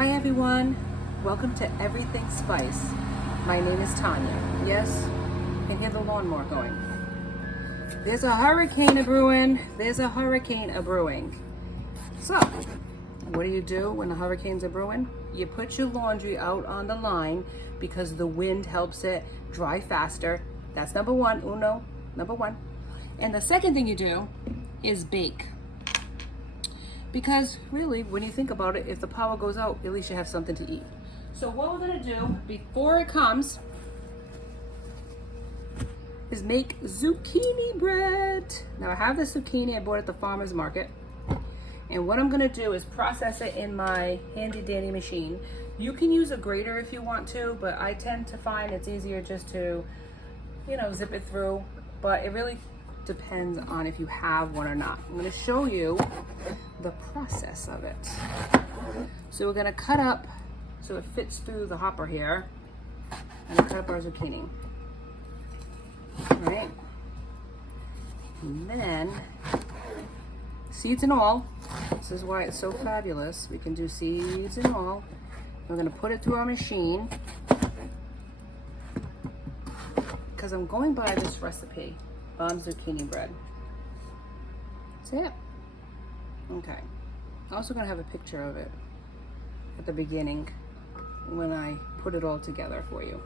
Hi everyone, welcome to Everything Spice. My name is Tanya. Yes, you can hear the lawnmower going. There's a hurricane a-brewing. So, what do you do when the hurricanes are brewing? You put your laundry out on the line because the wind helps it dry faster. That's number one. And the second thing you do is bake. Because really, when you think about it, if the power goes out, at least you have something to eat. So what we're gonna do before it comes is make zucchini bread. Now I have this zucchini, I bought it at the farmer's market. And what I'm gonna do is process it in my handy dandy machine. You can use a grater if you want to, but I tend to find it's easier just to, zip it through. But it really depends on if you have one or not. I'm gonna show you the process of it. So we're gonna cut up so it fits through the hopper here. And cut up our zucchini. All right. And then, seeds and all. This is why it's so fabulous. We can do seeds and all. We're gonna put it through our machine because I'm going by this recipe. Zucchini bread. That's it. Okay. I'm also gonna have a picture of it at the beginning when I put it all together for you.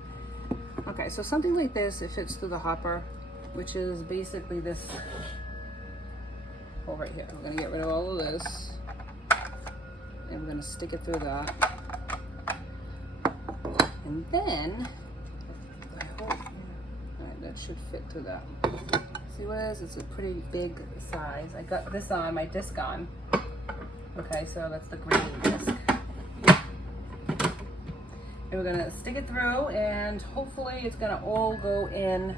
Okay, so something like this, it fits through the hopper, which is basically this hole right here. We're gonna get rid of all of this, and we're gonna stick it through that. And then, I hope, all right, that should fit through that. See what it is? It's a pretty big size. I got this on, my disc on. Okay, so that's the grading disc. And we're gonna stick it through and hopefully it's gonna all go in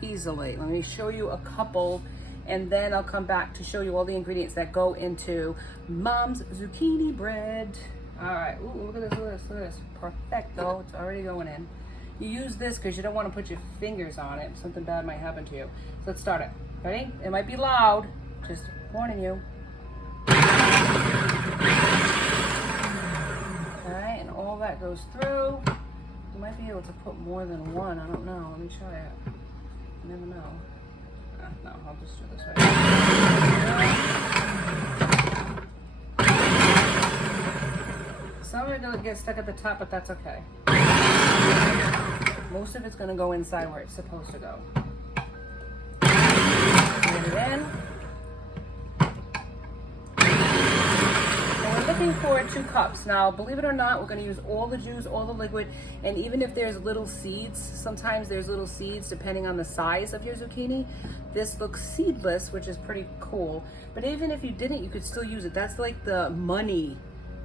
easily. Let me show you a couple and then I'll come back to show you all the ingredients that go into Mom's zucchini bread. All right, ooh, look at this. Perfecto, it's already going in. You use this because you don't want to put your fingers on it. Something bad might happen to you. So let's start it. Ready? It might be loud. Just warning you. Alright, and all that goes through. You might be able to put more than one. I don't know. Let me try it. You never know. No, I'll just do this way. Some of it doesn't get stuck at the top, but that's okay. Most of it's going to go inside where it's supposed to go. Get it in. And we're looking for 2 cups. Now, believe it or not, we're going to use all the juice, all the liquid, and even if there's little seeds, sometimes there's little seeds depending on the size of your zucchini. This looks seedless, which is pretty cool. But even if you didn't, you could still use it. That's like the money.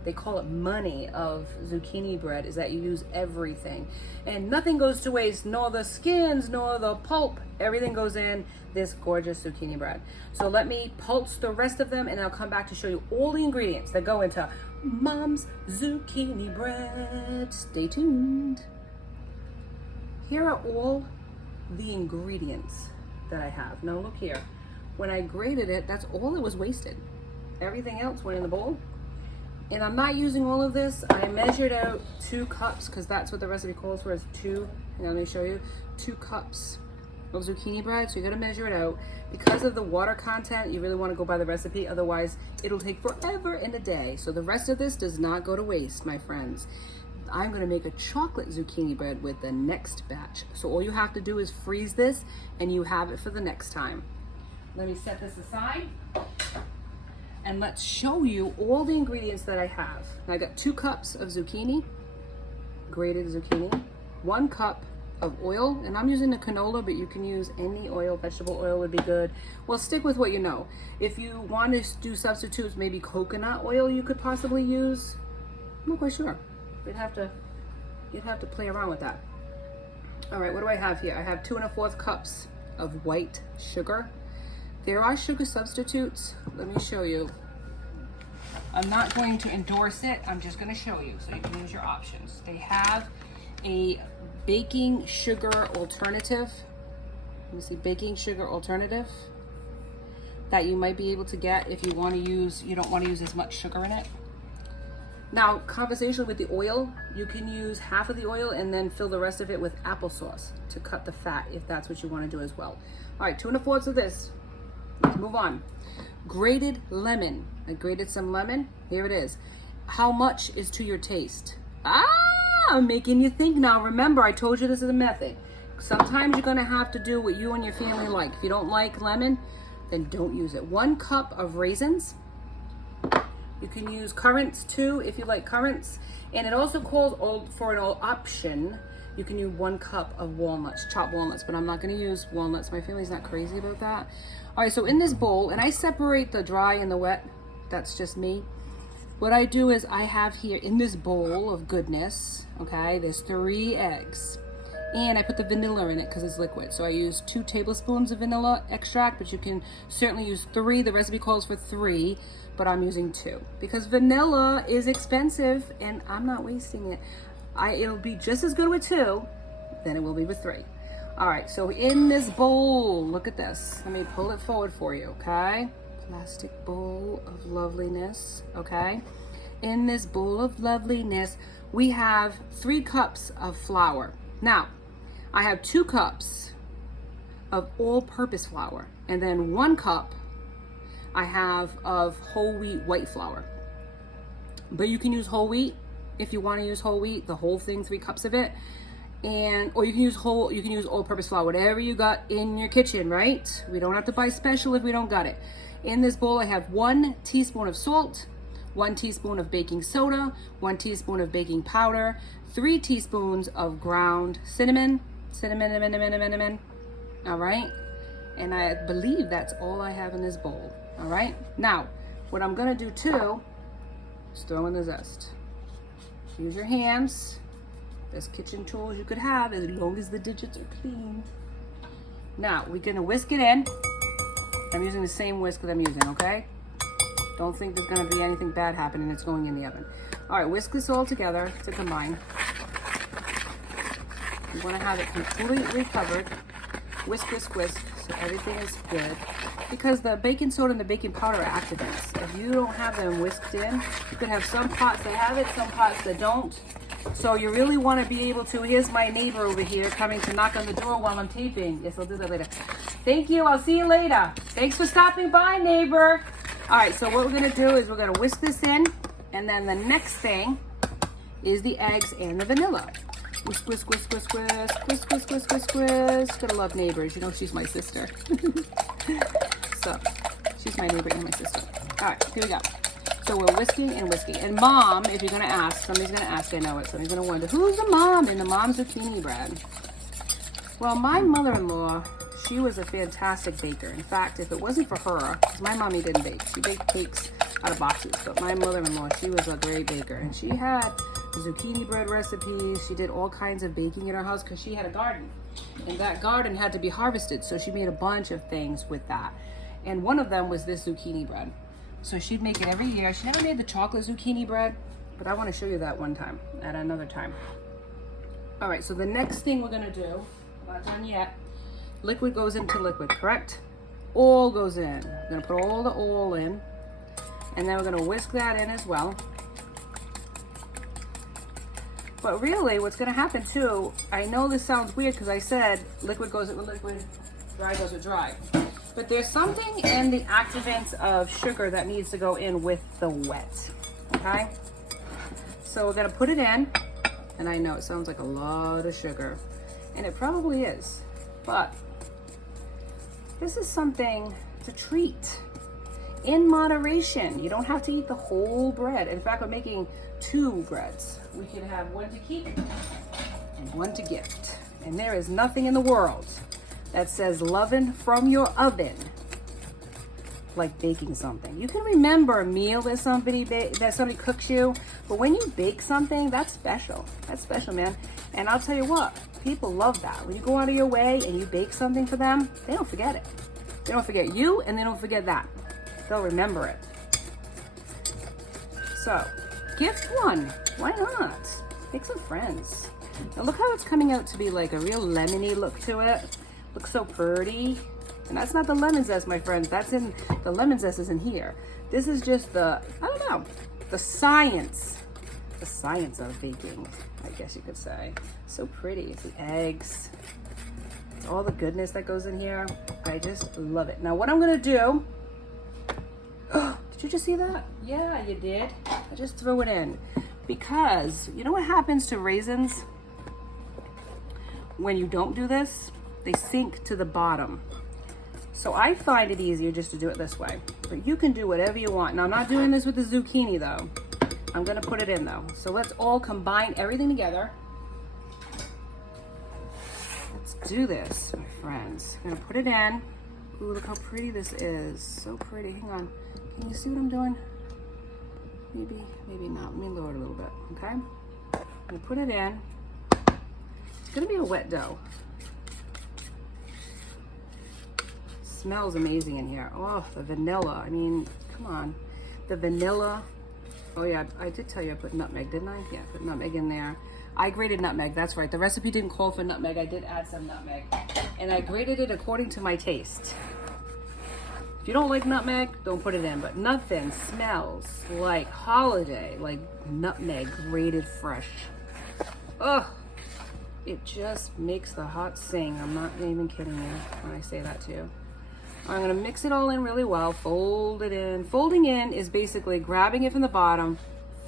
They call it money of zucchini bread, is that you use everything. And nothing goes to waste, nor the skins, nor the pulp. Everything goes in this gorgeous zucchini bread. So let me pulse the rest of them and I'll come back to show you all the ingredients that go into Mom's zucchini bread. Stay tuned. Here are all the ingredients that I have. Now look here. When I grated it, that's all that was wasted. Everything else went in the bowl. And I'm not using all of this. I measured out 2 cups because that's what the recipe calls for, is 2, let me show you, 2 cups of zucchini bread. So you gotta measure it out. Because of the water content, you really wanna go by the recipe, otherwise it'll take forever and a day. So the rest of this does not go to waste, my friends. I'm gonna make a chocolate zucchini bread with the next batch. So all you have to do is freeze this and you have it for the next time. Let me set this aside. And let's show you all the ingredients that I have. Now I got 2 cups of zucchini, grated zucchini, 1 cup of oil, and I'm using the canola, but you can use any oil, vegetable oil would be good. Well, stick with what you know. If you want to do substitutes, maybe coconut oil you could possibly use. I'm not quite sure. You'd have to play around with that. All right, what do I have here? I have 2 1/4 cups of white sugar. There are sugar substitutes. Let me show you. I'm not going to endorse it. I'm just going to show you so you can use your options. They have a baking sugar alternative. Let me see, baking sugar alternative that you might be able to get if you want to use, you don't want to use as much sugar in it. Now, conversation with the oil, you can use half of the oil and then fill the rest of it with applesauce to cut the fat if that's what you want to do as well. All right, 2 1/4 of this. Let's move on. Grated lemon. I grated some lemon. Here it is. How much is to your taste? I'm making you think now. Remember, I told you this is a method. Sometimes you're gonna have to do what you and your family like. If you don't like lemon, then don't use it. 1 cup of raisins. You can use currants too if you like currants. And it also calls for an option. You can use 1 cup of walnuts, chopped walnuts, but I'm not gonna use walnuts. My family's not crazy about that. All right, so in this bowl, and I separate the dry and the wet. That's just me. What I do is I have here in this bowl of goodness, okay, there's 3 eggs. And I put the vanilla in it because it's liquid. So I use 2 tablespoons of vanilla extract, but you can certainly use 3. The recipe calls for 3, but I'm using 2. Because vanilla is expensive and I'm not wasting it. It'll be just as good with 2 than it will be with 3. All right, so in this bowl, look at this. Let me pull it forward for you, okay? Plastic bowl of loveliness, okay? In this bowl of loveliness, we have 3 cups of flour. Now, I have 2 cups of all-purpose flour, and then 1 cup I have of whole wheat white flour. But you can use whole wheat if you want to use whole wheat, the whole thing, 3 cups of it. Or you can use all-purpose flour, whatever you got in your kitchen, right? We don't have to buy special if we don't got it. In this bowl, I have 1 teaspoon of salt, 1 teaspoon of baking soda, 1 teaspoon of baking powder, 3 teaspoons of ground cinnamon. All right? And I believe that's all I have in this bowl. All right? Now, what I'm gonna do too is throw in the zest. Use your hands. Best kitchen tools you could have, as long as the digits are clean. Now, we're gonna whisk it in. I'm using the same whisk that I'm using, okay? Don't think there's gonna be anything bad happening. It's going in the oven. All right, whisk this all together to combine. You wanna have it completely covered. Whisk, whisk, whisk, so everything is good. Because the baking soda and the baking powder are activants. If you don't have them whisked in, you could have some pots that have it, some pots that don't. So you really want to be able to, here's my neighbor over here coming to knock on the door while I'm taping. Yes, I'll do that later. Thank you, I'll see you later. Thanks for stopping by, neighbor. All right, so what we're gonna do is we're gonna whisk this in, and then the next thing is the eggs and the vanilla. Whisk, whisk, whisk, whisk, whisk, whisk, whisk, whisk, whisk, whisk. Gotta love neighbors, you know she's my sister. So, she's my neighbor and my sister. All right, here we go. So we're whisking and whisking. And mom, if you're gonna ask, somebody's gonna ask, I know it, somebody's gonna wonder, who's the mom in the Mom's Zucchini Bread? Well, my mother-in-law, she was a fantastic baker. In fact, if it wasn't for her, because my mommy didn't bake, she baked cakes out of boxes, but my mother-in-law, she was a great baker. And she had zucchini bread recipes. She did all kinds of baking in her house because she had a garden. And that garden had to be harvested, so she made a bunch of things with that. And one of them was this zucchini bread. So she'd make it every year. She never made the chocolate zucchini bread, but I want to show you that one time, at another time. All right, so the next thing we're gonna do, not done yet, liquid goes into liquid, correct? Oil goes in. We're gonna put all the oil in, and then we're gonna whisk that in as well. But really, what's gonna happen too, I know this sounds weird because I said liquid goes with liquid, dry goes with dry. But there's something in the activants of sugar that needs to go in with the wet, okay? So we're gonna put it in, and I know it sounds like a lot of sugar, and it probably is, but this is something to treat in moderation. You don't have to eat the whole bread. In fact, we're making 2 breads. We can have one to keep and one to gift. And there is nothing in the world that says loving from your oven like baking something. You can remember a meal that somebody cooks you, but when you bake something, that's special. That's special, man. And I'll tell you what, people love that. When you go out of your way and you bake something for them, they don't forget it. They don't forget you, and they don't forget that. They'll remember it. So, gift one. Why not? Make some friends. Now look how it's coming out to be like a real lemony look to it. Looks so pretty. And that's not the lemon zest, my friends. That's in, the lemon zest is in here. This is just the, I don't know, the science the science of baking, I guess you could say. So pretty, the eggs, all the goodness that goes in here. I just love it. Now what I'm gonna do, did you just see that? Yeah, you did. I just threw it in because you know what happens to raisins when you don't do this? They sink to the bottom. So I find it easier just to do it this way, but you can do whatever you want. Now I'm not doing this with the zucchini though. I'm gonna put it in though. So let's all combine everything together. Let's do this, my friends. I'm gonna put it in. Ooh, look how pretty this is. So pretty, hang on. Can you see what I'm doing? Maybe not. Let me lower it a little bit, okay? I'm gonna put it in. It's gonna be a wet dough. Smells amazing in here. Oh, the vanilla. I mean, come on. The vanilla. Oh yeah, I did tell you I put nutmeg, didn't I? Yeah, put nutmeg in there. I grated nutmeg, that's right. The recipe didn't call for nutmeg. I did add some nutmeg. And I grated it according to my taste. If you don't like nutmeg, don't put it in. But nothing smells like holiday, like nutmeg grated fresh. Ugh. It just makes the heart sing. I'm not even kidding you when I say that to you. I'm gonna mix it all in really well, fold it in. Folding in is basically grabbing it from the bottom,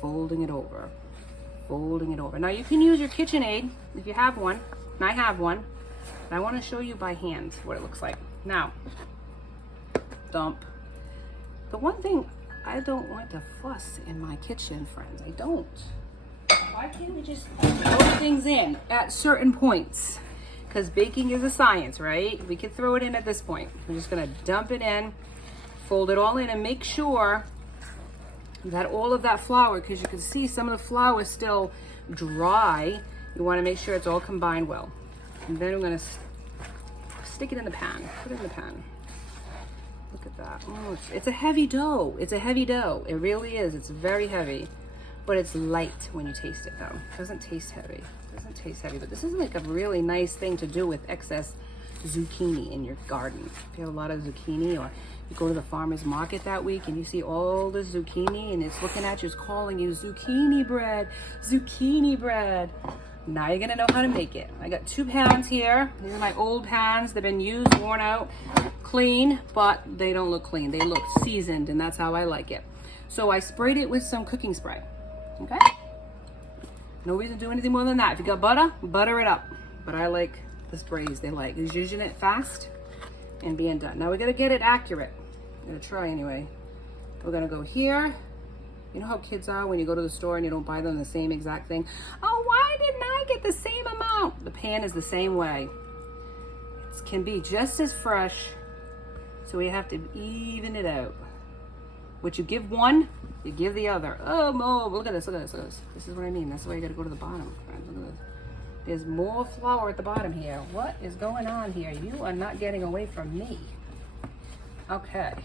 folding it over, folding it over. Now you can use your KitchenAid if you have one, and I have one, but I wanna show you by hand what it looks like. Now, dump. The one thing, I don't like to fuss in my kitchen, friends, I don't. Why can't we just throw things in at certain points? Because baking is a science, right? We can throw it in at this point. I'm just gonna dump it in, fold it all in, and make sure that all of that flour, because you can see some of the flour is still dry. You wanna make sure it's all combined well. And then I'm gonna stick it in the pan, put it in the pan. Look at that. Oh, it's a heavy dough. It's a heavy dough. It really is. It's very heavy. But it's light when you taste it though. It doesn't taste heavy. It doesn't taste heavy, but this is like a really nice thing to do with excess zucchini in your garden. If you have a lot of zucchini, or you go to the farmer's market that week and you see all the zucchini and it's looking at you, it's calling you zucchini bread, zucchini bread. Now you're gonna know how to make it. I got 2 pans here. These are my old pans. They've been used, worn out, clean, but they don't look clean. They look seasoned, and that's how I like it. So I sprayed it with some cooking spray. Okay, no reason to do anything more than that. If you got butter, butter it up. But I like the sprays. They like using it fast and being done. Now we gotta get it accurate. I'm gonna try anyway. We're gonna go here. You know how kids are when you go to the store and you don't buy them the same exact thing? Oh, why didn't I get the same amount? The pan is the same way. It can be just as fresh, so we have to even it out. What you give one, you give the other. Oh, no, look at this, look at this, look at this. This is what I mean. That's why you gotta go to the bottom, friends. Look at this. There's more flour at the bottom here. What is going on here? You are not getting away from me. Okay,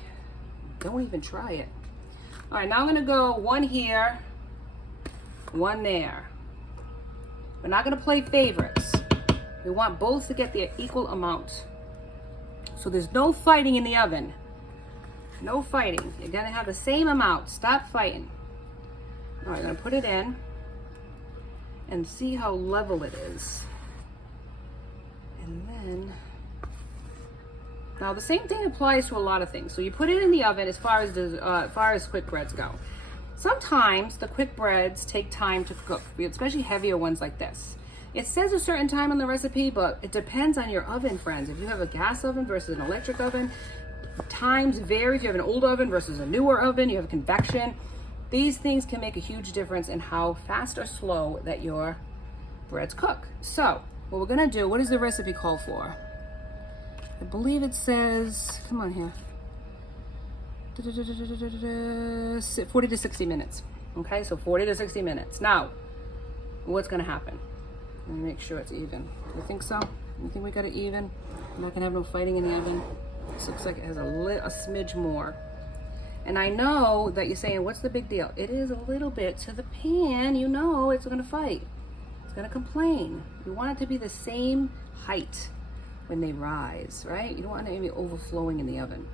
don't even try it. All right, now I'm gonna go one here, one there. We're not gonna play favorites. We want both to get the equal amount. So there's no fighting in the oven. No fighting. You're gonna have the same amount. Stop fighting. All right, I'm gonna put it in and see how level it is. And then, now the same thing applies to a lot of things. So you put it in the oven as far as quick breads go. Sometimes the quick breads take time to cook, especially heavier ones like this. It says a certain time on the recipe, but it depends on your oven, friends. If you have a gas oven versus an electric oven, times vary. If you have an old oven versus a newer oven, you have convection. These things can make a huge difference in how fast or slow that your breads cook. So what we're gonna do, what does the recipe call for? I believe it says, come on here, 40 to 60 minutes. Okay, so 40 to 60 minutes. Now, what's gonna happen? Let me make sure it's even. You think so? You think we got it even? I'm not gonna have no fighting in the oven. This looks like it has a smidge more. And I know that you're saying, what's the big deal? It is a little bit to the pan. You know it's gonna fight. It's gonna complain. You want it to be the same height when they rise, right? You don't want it to be overflowing in the oven.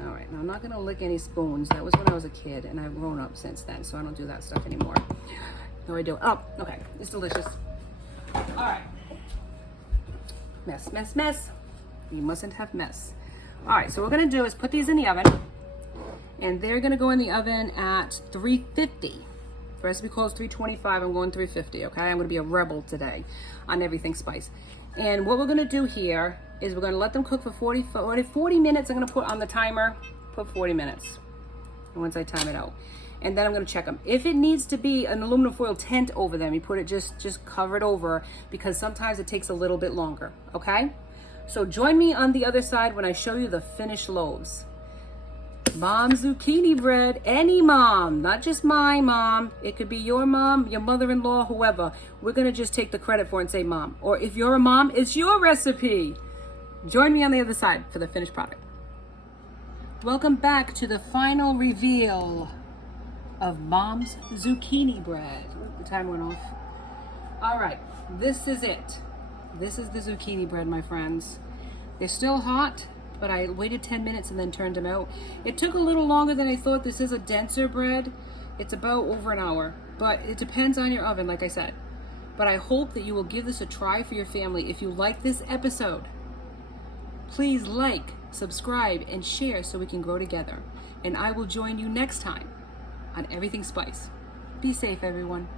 All right, now I'm not gonna lick any spoons. That was when I was a kid, and I've grown up since then, so I don't do that stuff anymore. No, I do. Oh, okay, it's delicious. All right. Mess, mess, mess. You mustn't have mess. All right, so what we're gonna do is put these in the oven, and they're gonna go in the oven at 350. The recipe calls 325, I'm going 350, okay? I'm gonna be a rebel today on everything spice. And what we're gonna do here is we're gonna let them cook for 40 minutes. I'm gonna put on the timer, put 40 minutes once I time it out. And then I'm gonna check them. If it needs to be an aluminum foil tent over them, you put it just cover it over, because sometimes it takes a little bit longer, okay? So join me on the other side when I show you the finished loaves. Mom zucchini bread, any mom, not just my mom. It could be your mom, your mother-in-law, whoever. We're gonna just take the credit for it and say mom. Or if you're a mom, it's your recipe. Join me on the other side for the finished product. Welcome back to the final reveal of Mom's zucchini bread. The time went off. All right, this is it. This is the zucchini bread, my friends. They're still hot, but I waited 10 minutes and then turned them out. It took a little longer than I thought. This is a denser bread. It's about over an hour, but it depends on your oven, like I said. But I hope that you will give this a try for your family. If you like this episode, please like, subscribe, and share so we can grow together. And I will join you next time on Everything Spice. Be safe, everyone.